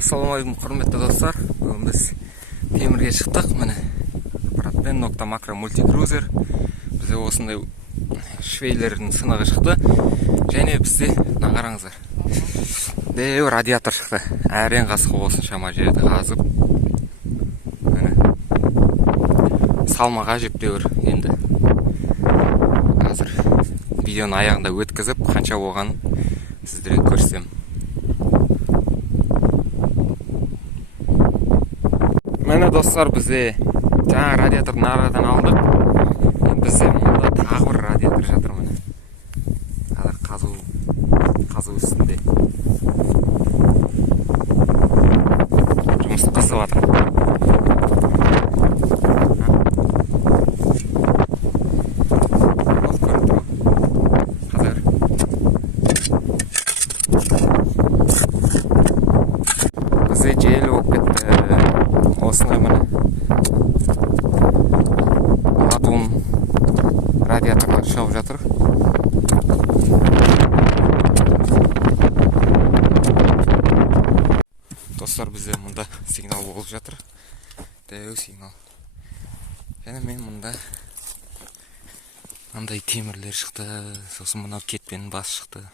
Ассалаумағалейкум, құрметті достар. Бүгін біз темірге шықтық. Міне аппаратпен Nokta Makro мультикрузер. Бізде осындай швейлердің сынығы шықты. Және бізде қараңыздар. Деу радиатор шықты. Әрен қасқы осыншама жерді қазып. Салмаға жептеуір енді. Қазір видеоның аяғында өткізіп, қанша болғанын сіздерге көрсетем. Мені достар, бізде жаңа радиатордың арадан алдық. Бізде мұнда тағы бір радиатор жатыр міне. Қазір қазу үстінде. Жұмысты қызып жатыр. Бізде жел болып кетті. Осындай міне атом радиаторлар шығып жатыр. Достар, бізде мұнда сигнал болып жатыр. Дәу сигнал. Және мен мұнда мынандай темірлер шықты. Сосын мынау кетпенің басы шықты.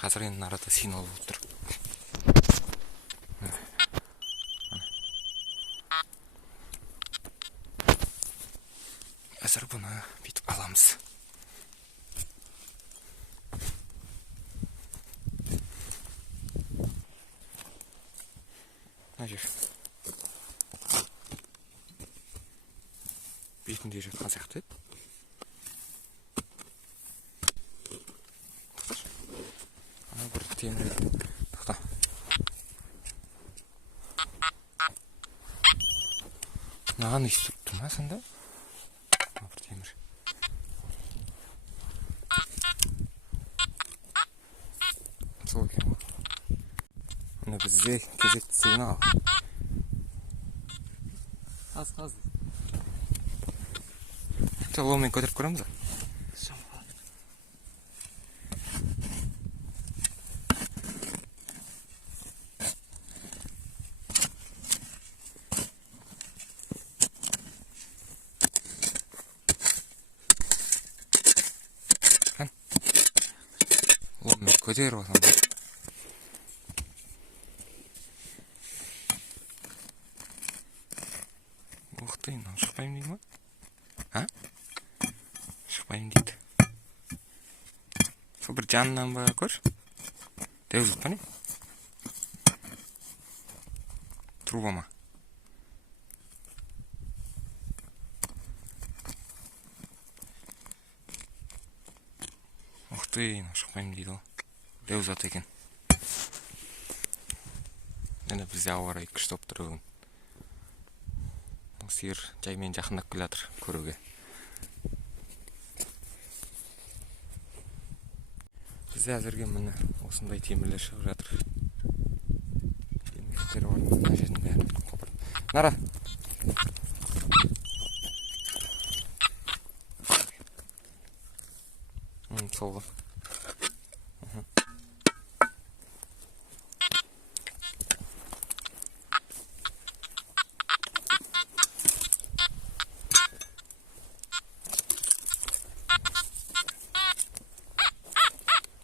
Қазір енді арада сигнал болып тұр. Қазір бұны бүйтіп аламыз. Мына жер бетінде жатқан сияқты еді. Ана бір темір еді. Тоқта. Мынаған естіп тұр ма сонда? Темір. Сол екен ғой. Міне бізде кезекті сигнал. Қаз. Ломмен көтеріп көреміз ба? Ломмен көтеріп атам. Ух ты, мынау шықпаймын дейді ма? А? Шықпаймын дейді. Сол бір жанынан ба көрші? Дәу жұтпа не? Труба ма? Ух ты, шықпаймын дейді ол. Дәу зат екен. Енді бізде ауа райы күшті болып тұр бүгін. Сиыр жаймен жақындап келе жатыр көруге. Бізде әзірге міне осындай темірлер шығып жатыр. Темірлер бар. Мына жердің бәрін қопарып. Нара. Сол ғой.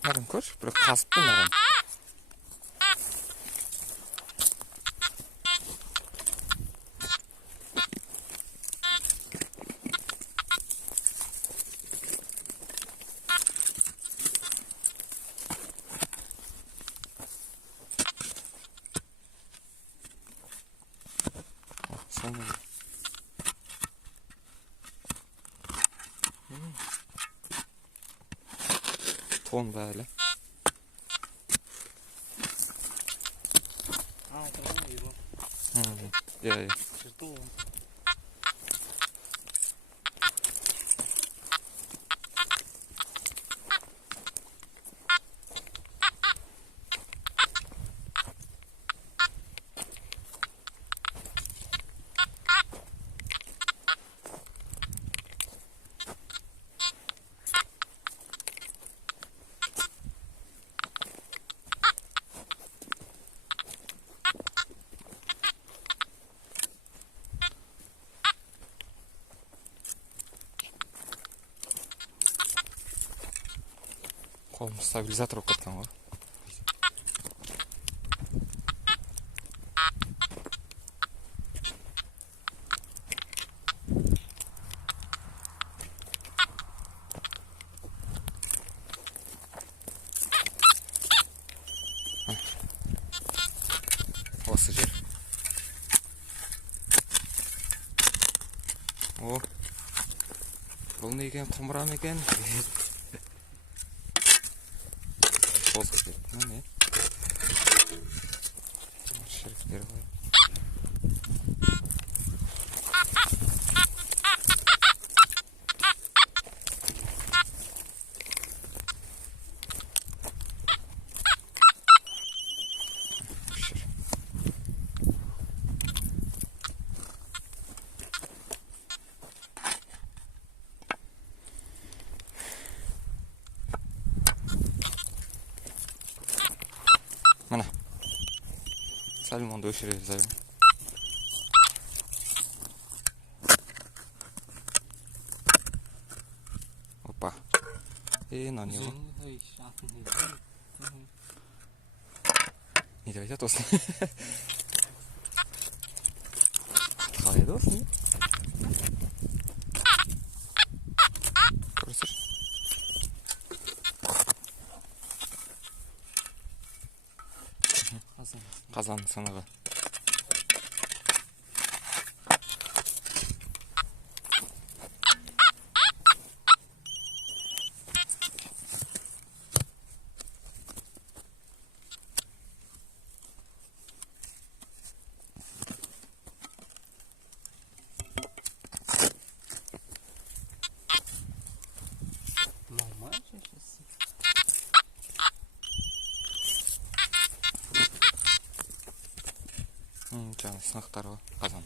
Маған көрші, бір қасып тұр маған. To'n böyle. Ya. Қолым стабилизатор болып кеткен ғой. Осы жер. О, бұл не екен, құмыра ма екен? Бозғып кетті, не? Шеріктері ғой. Mana. Salmonda o'shirib zayn. Опа. На него. Не давайте тосно. Қалай досын? Көрсеш? Қазан сынығы. Жаңа сынықтар ғой, қазан.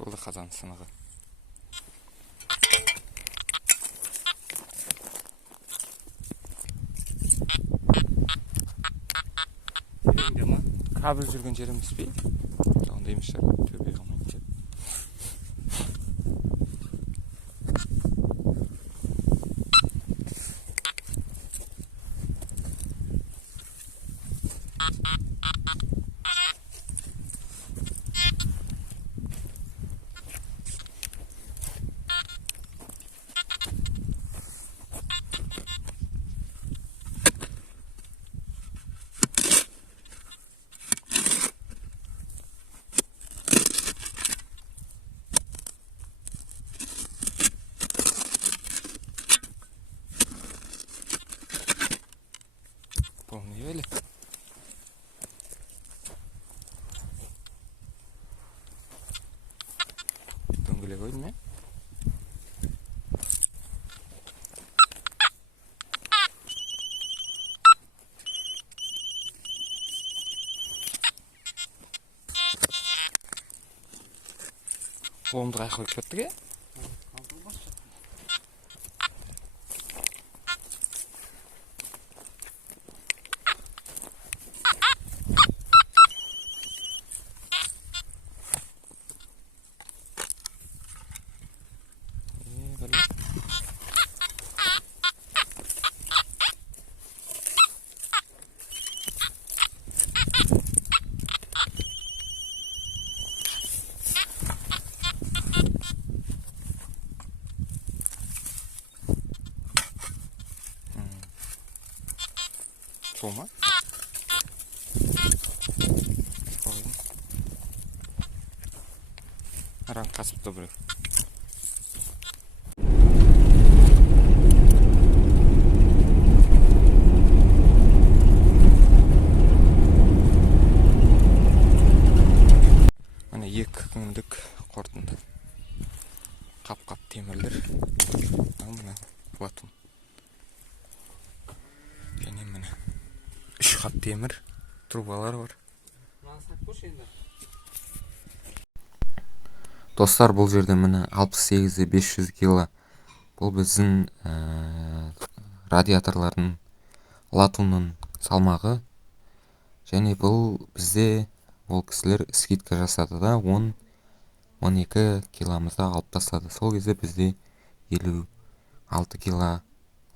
Бұл да қазан сынығы. Kabir жүрген жеріміз бе? Онда емес шығар, төбе қалмайды деп. Полный öyle. Дөңгелек ойын ме? Қолымды қай қойып кеттік е? Сома? Аран қасып добрый. Міне 2 күндік қорытынды. Қап-қап темірлер. Міне латун. Және міне 3 қап темір трубалар бар. Достар, бұл жерде міне 68-де 500 кило. Бұл біздің радиаторлардың латунның салмағы. Және бұл бізде ол кісілер скидка жасады да 10-12 киломызда алып тастады. Сол кезде бізде 56 кило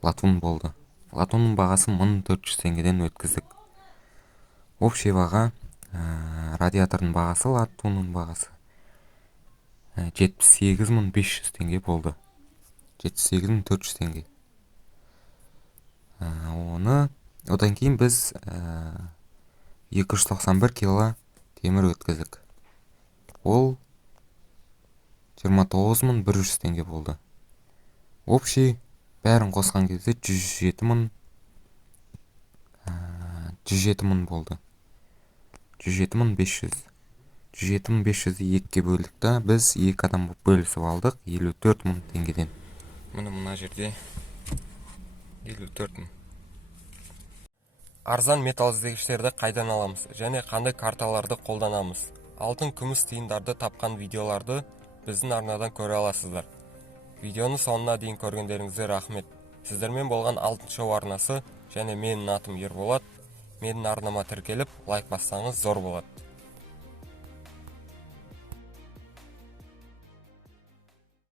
латун болды. Латунның бағасы 1400 теңгеден өткіздік. Общий баға радиаторның бағасы, латунның бағасы 78.500 теңге болды. 78.400 теңге. Одан кейін біз 291 кило темір өткіздік. Ол 29.100 теңге болды. Общий бәрін қосқан кезде 107 мың болды. 107.500. 107.500-ді екіге бөлдік та, біз екі адам бөлісіп алдық 54 мың теңгеден. Мына жерде 54 мың. Арзан металл іздегіштерді қайдан аламыз және қандай карталарды қолданамыз? Алтын, күміс тиындарды тапқан видеоларды біздің арнадан көре аласыздар. Видеоны соңына дейін көргендеріңізге рахмет. Сіздермен болған Алтын шоу арнасы және менің атым Ерболат. Менің арнама тіркеліп, лайк бассаңыз зор болады.